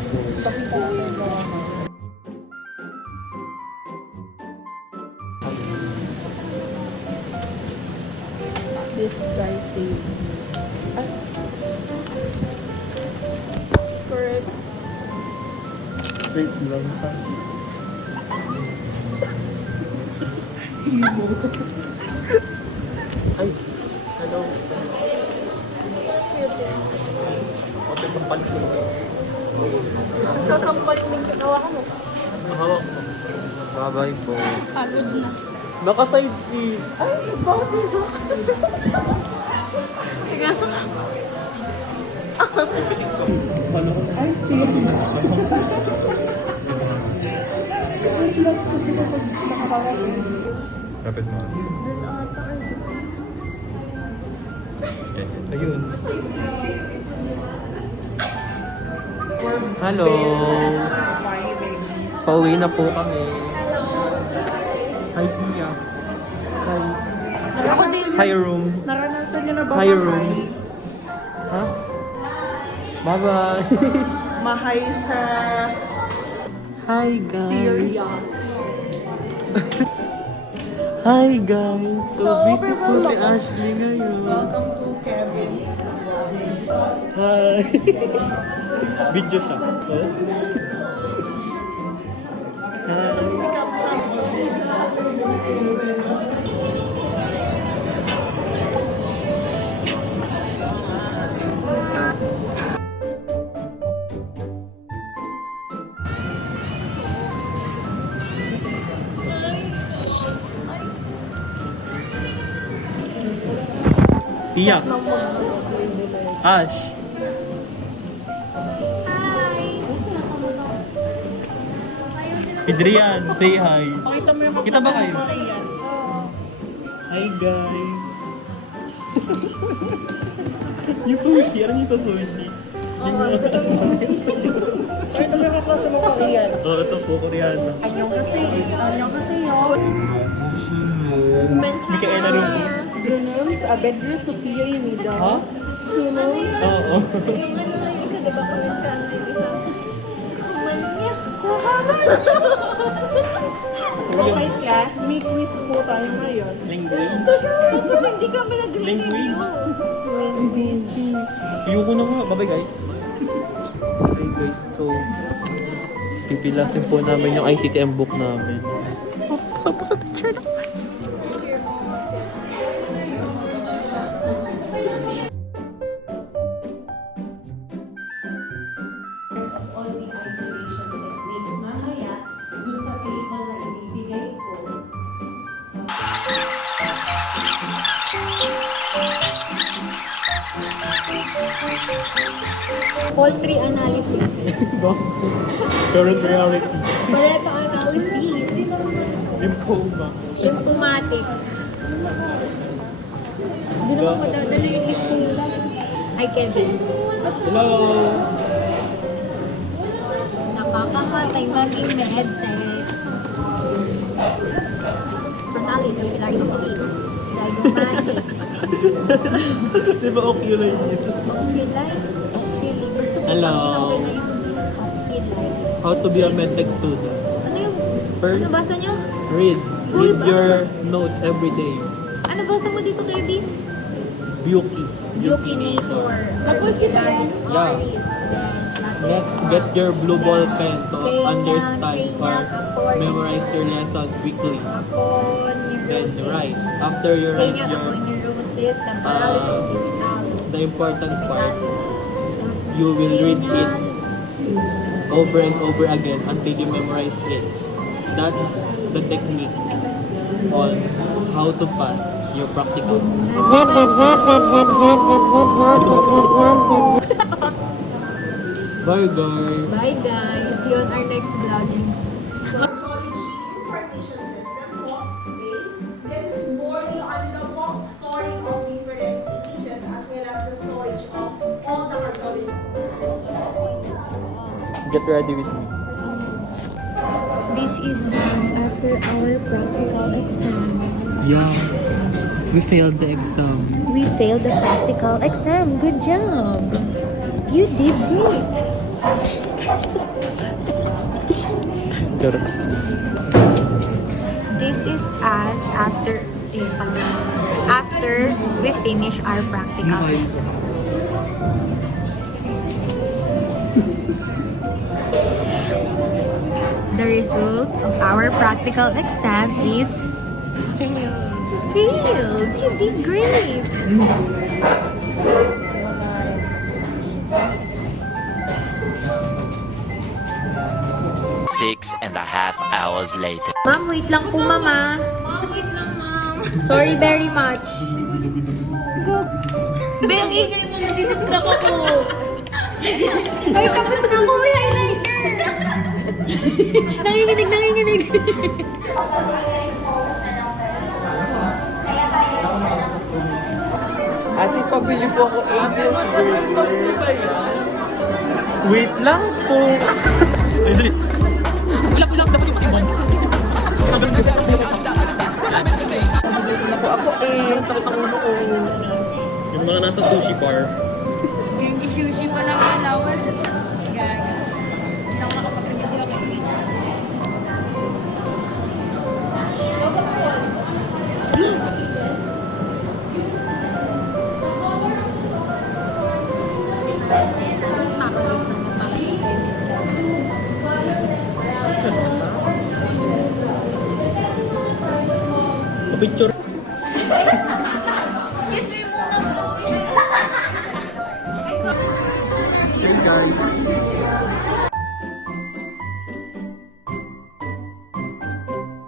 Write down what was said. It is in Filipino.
Pakita natin yung gawa mo. This guy saved me. Ah. Correct. Wait lang pa. Ay, hello. Cute eh. Okay, pampalit ko. Kasampaling din kinawa ko mo. Hawak mo. Bye-bye po. Pagod na. Naka-side E. Ay, bakit? Tiga. Ay, tiga. Kasi lang kasi kapag nakakawag yun. Kapit mo. Doon ata ay. Okay. Ayun. Hello. Pauwi na po kami. Hi, Pia. Hi. Ako din. Hi, room. Naranasan niyo na ba? Hi, room. Ha? Bye-bye. Mahay sa Hi, guys. serious. Hi, guys. So, Hello, busy po everyone. si Ashley ngayon. Welcome to Kevin's. Hi. Video siya. Oh. Hi. Si Kamsa. Pia. Ash. Adrian, say hi. Pakita mo yung Kita ba kayo? Korean. Hi, guys. Yung sushi. Alam niyo ito sushi? Pakita mo yung kaklase mo Korean. Oh, ito po, koreano. Annyeonghaseyo. Hindi ka narinig. Ganun, sa Bedru, Sophia, Yumida. Ha? Tuno. Oo. Yung ano lang yung isa, diba? Korean yung isa. Kumanyak. Okay, class. May quiz po tayo ngayon. Language. Tapos hindi kami nag-review. Language. Ayoko na nga. Bye-bye, guys. Hey, guys. So, pipilasin po namin yung ICTM book namin. Saan po sa teacher na? all the isolation techniques mamaya dun sa table na ibibigay ko. Poultry analysis. Current reality. Pareto analysis. Lymphoma. Lymphomatics. Hindi naman madadala yung lymphoma. Ay, Kevin. Hello! Nakakamatay maging medtech. Analysis, may lagi ng okay. Zygomatic. Di ba okay lang dito? Okay, like. Okay, like. Gusto ko Hello. pag na yung okay, like. How to be a medtech student. Ano yung, First, ano basa nyo? read. Uy, Read your notes every day. Ano basa mo dito, Kevin? Buki. Bucinator. Tapos Gularis Yeah. oris. Then, Next, get your blue ball pen to Cranial, understand cranial, or accord. memorize your lesson quickly. Then Aponeurosis. write. After you write Cranial your aponeurosis, temporalis, occipital, the important part, occidentalis. you will read it Cranial, over and over again until you memorize it. That's the technique on how to pass your practicals. Bye guys! Bye guys. See you on our next vloggings. Knowledge information system po. Okay? This is more on the box storing of different images as well as the storage of all the cartography. Get ready with me. This is us after our practical exam. Yeah, we failed the exam. We failed the practical exam. Good job. You did great. Charot. This is us after we finish our practicals. The result of our practical exam is failed. You did great. 6.5 hours later. Ma'am, wait lang po, mama. Sorry very much. Beng, ingay mo, nadidistract ako. Ay, tapos na ako. May highlighter. Nanginginig. Ate, pabili po ako 8 years burger. Wait lang po. Ay, dali. Ulap-ulap dapat yung patibong. Ako sakit ang ulo ko. Yung mga nasa sushi bar. Yung isushi pa lang yung lawas. Gaga. Hindi ako nakapag-review sila kay Pina. Picture.